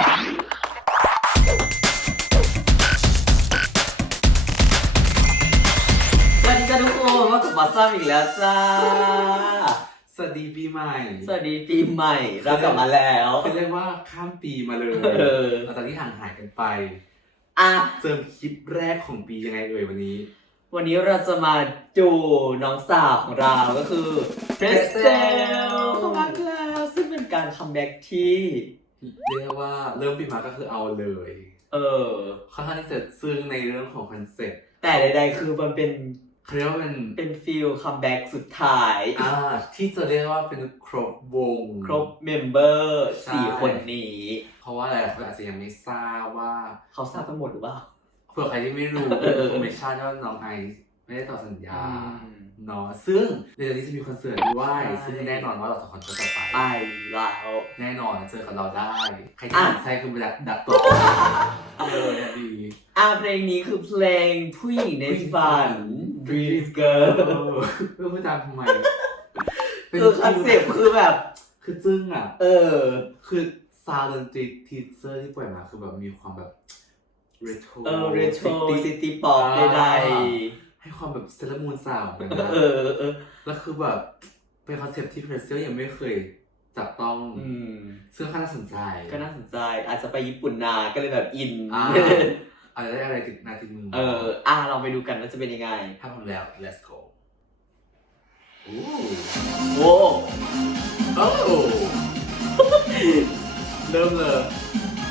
สวัสดีจ้าทุกคนมากับมาซ้ำอีกแล้วจ้า สวัสดีปีใหม่สวัสดีปีใหม่ เรากลับมาแล้วคือเรียกว่าข้ามปีมาเลยเออ หลังจากที่ห่างหายกันไป อะ เจอคลิปแรกของปียังไงเอ่ยวันนี้ วันนี้เราจะมาจูน้องสาวของเราก็คือเ r รสเซลเข้ามาแล้วซึ่งเป็นการคัมแบ็กที่ เรียกได้ว่าเริ่มปีมาก็คือเอาเลยเออ ค่อนข้างที่จะซึ้งในเรื่องของคอนเซ็ปต์แต่ใดๆ คือมันเป็นเขาเรียกว่าเป็นเป็นฟิลคัมแบ็กสุดท้าย อ่าที่จะเรียกว่าเป็นครบวง ครบเมมเบอร์ใช่ สี่คนนี้ เพราะว่าหลายๆคนอาจจะยังไม่ทราบว่าเขาทราบทั้งหมดหรือเปล่า เผื่อใครที่ไม่รู้เออเออคงไม่ทราบว่าน้องไอซ์ไม่ได้ต่อสัญญา อืม เนาะซึ่งในเดือนนี้จะมีคอนเสิร์ตด้วยใช่ซึ่งแน่นอนว่าเราสองคนก็จะไปไปแล้วแน่นอนเจอกับเราได้ ใครที่อะใช่คือไปดักดักตัวเลยอะดีอะเพลงนี้คือเพลงผู้หญิงในฝัน Dreams Girl เออเพื่อพูดตามทำไมคือคอนเซ็ปต์คือแบบ คือจึ้งอะ เออ คือซาวด์ดนตรีทีเซอร์ที่ปล่อยมาคือแบบมีความแบบเรโทรเออเรโทรซิตี้ป๊อปใด ให้ความแบบเซเลมูนซาวด์เหมือนๆกันเออเออแล้วคือแบบเป็นคอนเซ็ปต์ที่เพรสเซลยังไม่เคยจับต้องอืมซึ่งค่อนข้างน่าสนใจก็น่าสนใจ อาจจะไปญี่ปุ่นนาก็เลยแบบอินอ่าอาจจะได้อะไรติดนาทีมือเออ อะเราไปดูกันว่าจะเป็นยังไง ถ้าพร้อมแล้ว let's go โอ้โว้โอ้เริ่มเลย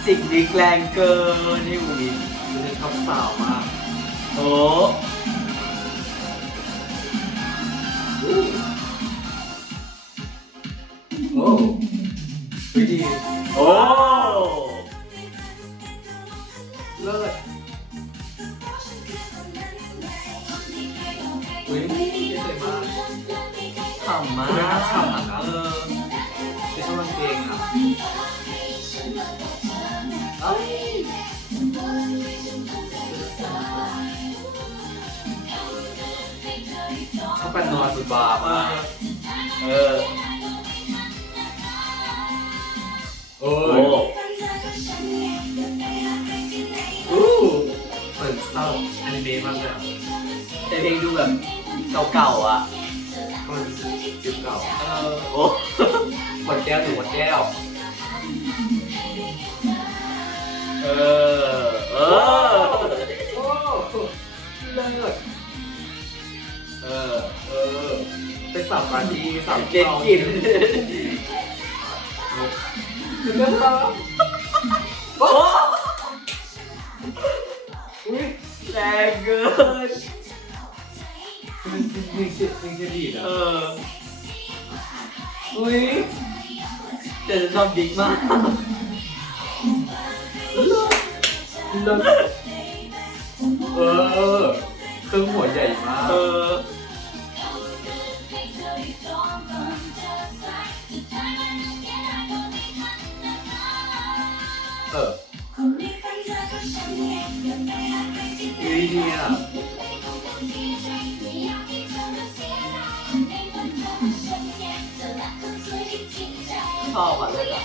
จิกดิกแรงเกินนี่อุ้ยคือท็อปสาวมากโอ้ โอ้วิดีโอ้เลิศอุ้ยสวยมากฉ่ำมากคุณแม่ครับฉ่ำอะนะเออจะชอบกางเกงอะ ชอบเป็นอนสุดบาร์มาเออโอ้โอ้ยอู้เหมือนเศร้าอนิเมะมากเลยอะแต่เพลงดูแบบเก่าๆอะก็มันยุคเก่าเออโอ้หมดแก้วหรือหมดแก้วเออ เออ เป็นสาวปาร์ตี้สาวเด็ดกลิ่นคือเรื่องราวโอ้อุ้ยแรงเกินมันเป็นเพลงเจ็ดเพลงเจ็ดดีดเออะออุ้ยแต่จะชอบดิกมากเลิศเออเครื่องหัวใหญ่มาก เออเอ อุ้ยดีอะชอบอะเลยอะ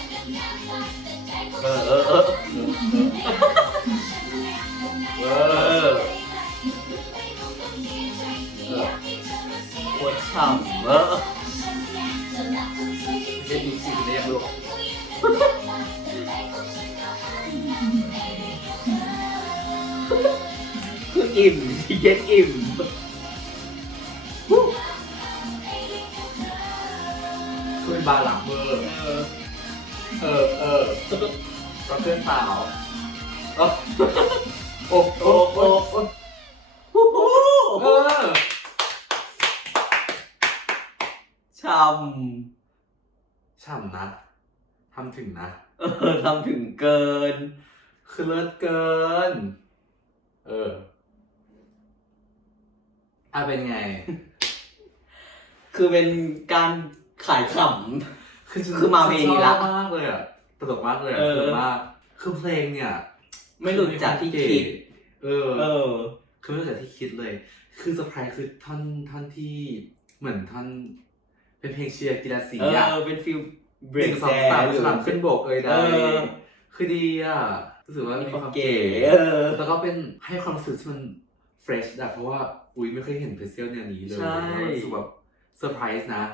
เออิ่มเย็นอิ่มคือเป็นบาร์หลังเบอร์เออ เออเออก็เพื่อนสาวเออโอ้โอ้โอ้โอ้โอ้โหเออช่ฉ่ำนะทำถึงนะำเออทำถึงเกิน คือเลิศเกิน เออ อะเป็นไง คือเป็นการขายข คือฉันคือมาเพลงนี้ละชอบมากเลยอะตลกมากเลยอะเออสนุกมากคือเพลงเนี่ยำไม่หลุดจากที่คิด เออ เออ คือไม่รู้จากที่คิดเลย คือเซอร์ไพรส์คือท่อนท่อนที่เหมือนท่อนเป็นเพลงเชียร์กีฬาสีเออะอ เป็นฟิลเบหรนึ่กงสแซองสามหรือสลับขึ้นโบกเอยได้เออคือดีอะ รู้สึกว่ามีมีความความเก๋เก๋ เออ แล้วก็เป็นให้ความรู้สึกที่มัน เฟรชอะเพราะว่าอุ้ยไม่เคยเห็นเพรสเซลแนวนี้เลยใช่ แล้วรู้สึกแบบเซอร์ไพรส์นะ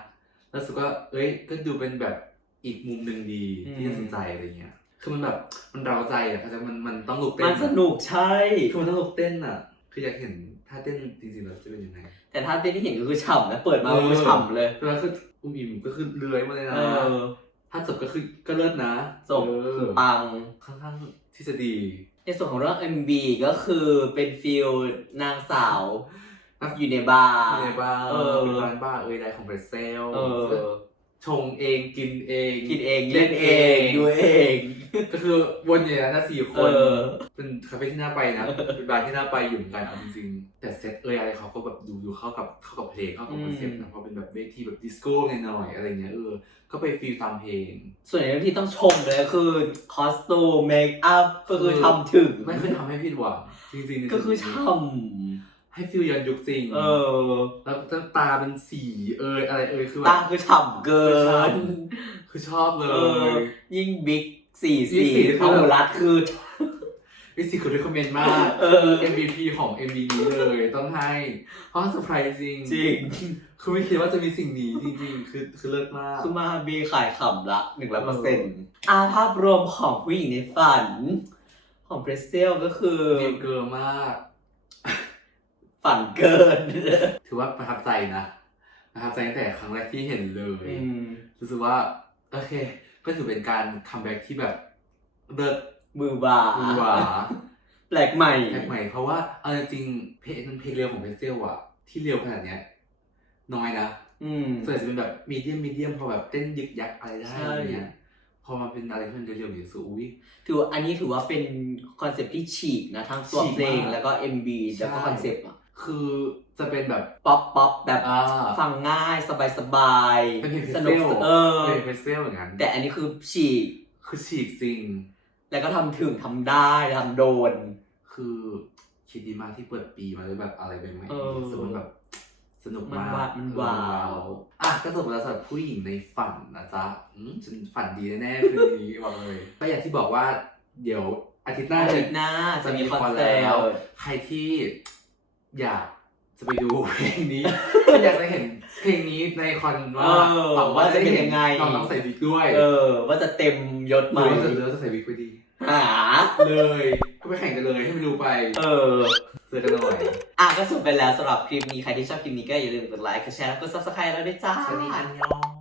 แล้วรู้สึกว่าเอ้ยก็ดูเป็นแบบอีกมุมหนึ่งดีที่น่าสนใจอะไรเงี้ย คือมันแบบมันเราใจอะเขาใจะมันมันต้องลุกเต้นมันสนุกใช่ คือมันต้องลุกเต้นอะคืออยากเห็นท่าเต้นจริงๆแล้วจะเป็นยังไง แต่ถ้าเต้นที่เห็นก็คือฉ่ำนะเปิดมาเออก็ฉ่ำเลย แล้วคืออุ้มอิ่มก็คือเลื้อยมาเลยนะ เออถ้าจบก็คือก็เลิศนะจบเอคืออปัง ค่อนข้างที่จะดี ในส่วนของเรื่อง MB ก็คือเป็นฟิลนางสาวครับอยู่ในบาร์ มีอะไรบ้างเออเป็นร้านบ้าร์เอ้ยได้ของเบรเซลเออ ชงเองกินเอง กินเองเล่เล่นนเอเองงดูเอง ก็คือวนอยู่ในนั้นนะสี่คเอน อ เป็นคาเฟ่ที่น่าไปนะ เป็นบาร์ที่น่าไปอยู่เหมือนกันเอาจริงๆ แต่เซตเอยอะไรเขาก็แบบดูดูเข้ากับเข้ากับเพลงเข้ากับคอนเซ็ปต์นะเพราะเป็นแบบเวทีแบบดิสโก้หน่อยๆอะไรเงี้ยเออ ก็ไปฟีลตามเพลง ส่วนอย่างที่ต้องชมเลยก็คือคอสตูมเมคอัพก็คือทำถึงไม่เคยทำให้ผิดหวังจริงๆในก็คือจุดช่นี้ให้ฟีลย้อนยุคจริงำเออแล้วตาเป็นสีเอยอะไรเอยคือแบตาบ คือฉ่ำเกิคือฉ่ น คือชอบเลเออ ย ยิ่งบิ๊ก สี่ยิ่สี่งสี่คือเอารัดคือ วิสิคือรีคอมเมนต์มาก เออ MVP ของ MV นี้เลยต้องให้เพราะเซอร์ไพรส์จริงจริง คือไม่คิดว่าจะมีสิ่งนี้จริงๆ คือคือเลิศมาก คือมาบีขายขำละหนึ่งร้อยเปอร์เซ็นต์อาภาพรวมของผู้หญิงในฝัน ของเพรสเซลก็คือเกมเกิร์ลมาก ฝันเกินถือว่าประทับใจนะประทับใจตั้งแต่ครั้งแรกที่เห็นเลยอืมรู้สึกว่า โอเค ก็ถือเป็นการคัมแบ็กที่แบบเลิศมือบามือหวาแปลกใหม่แปลกใหม่ เพราะว่าเอาจริงๆเพลงมันเพลงเร็วของเพนเซลอะที่เร็วขนาดเนี้ยน้อยนะอืมส่วนใหญ่จะเป็นแบบมีเดียมมีเดียมพอแบบเต้นยึกยักอะไรได้ใช่อะไรเงี้ยพอมาเป็นอะไรที่มันเร็วๆอย่างสูอุ้ยถือว่าอันนี้ถือว่าเป็นคอนเซปต์ที่ฉีกนะทั้งตัวฉีกเพลงมากแล้วก็ MB แล้วก็ใช่คอนเซปต์อะ คือจะเป็นแบบป๊อปป๊อปแบบอ่า ฟังง่ายสบายสบายเป็นเพลงเพสนนุเซกลเออเป็นเพนเซลเหมือนกันแต่อันนี้คือฉีก คือฉีกจริง แล้วก็ทำถึงทำได้ทำโดน คือคิดดีมากที่เปิดปีมาด้วยแบบอะไรใหม่เออๆรู้สึกว่าแบบ สนุกมากมันว้าวเออว้าว อะก็จบแล้วสำหรับผู้หญิงในฝันนะจ๊ะอืมฉันฝันดีแน่ๆคืนนี้บอกเลยก็อย่างที่บอกว่า เดี๋ยวอาทิตย์หน้าอาเลทิยตย์หน้าจะจะมีมีคอนคอนเสิแล้ร์วตใครที่ อยากจะไปดูเพลงนี้ถ้าอยากจะเห็นเพลงนี้ในคอนว่าเออหวังว่าจะเป็นยังไง น้องต้องใส่วิกด้วยเออ ว่าจะเต็มยศหไหมรือว่าจะเลือกจะใส่วิกไปดี หาเลยก็ไปแข่งกันเลยให้ไปดูไปเออ เจอกันหน่อย อะก็จบไปแล้วสำหรับคลิปนี้ ใครที่ชอบคลิปนี้ก็อย่าลืมกดไลค์กดแชร์กด subscribe แล้วด้วยจ้า สวัสดีอันยอง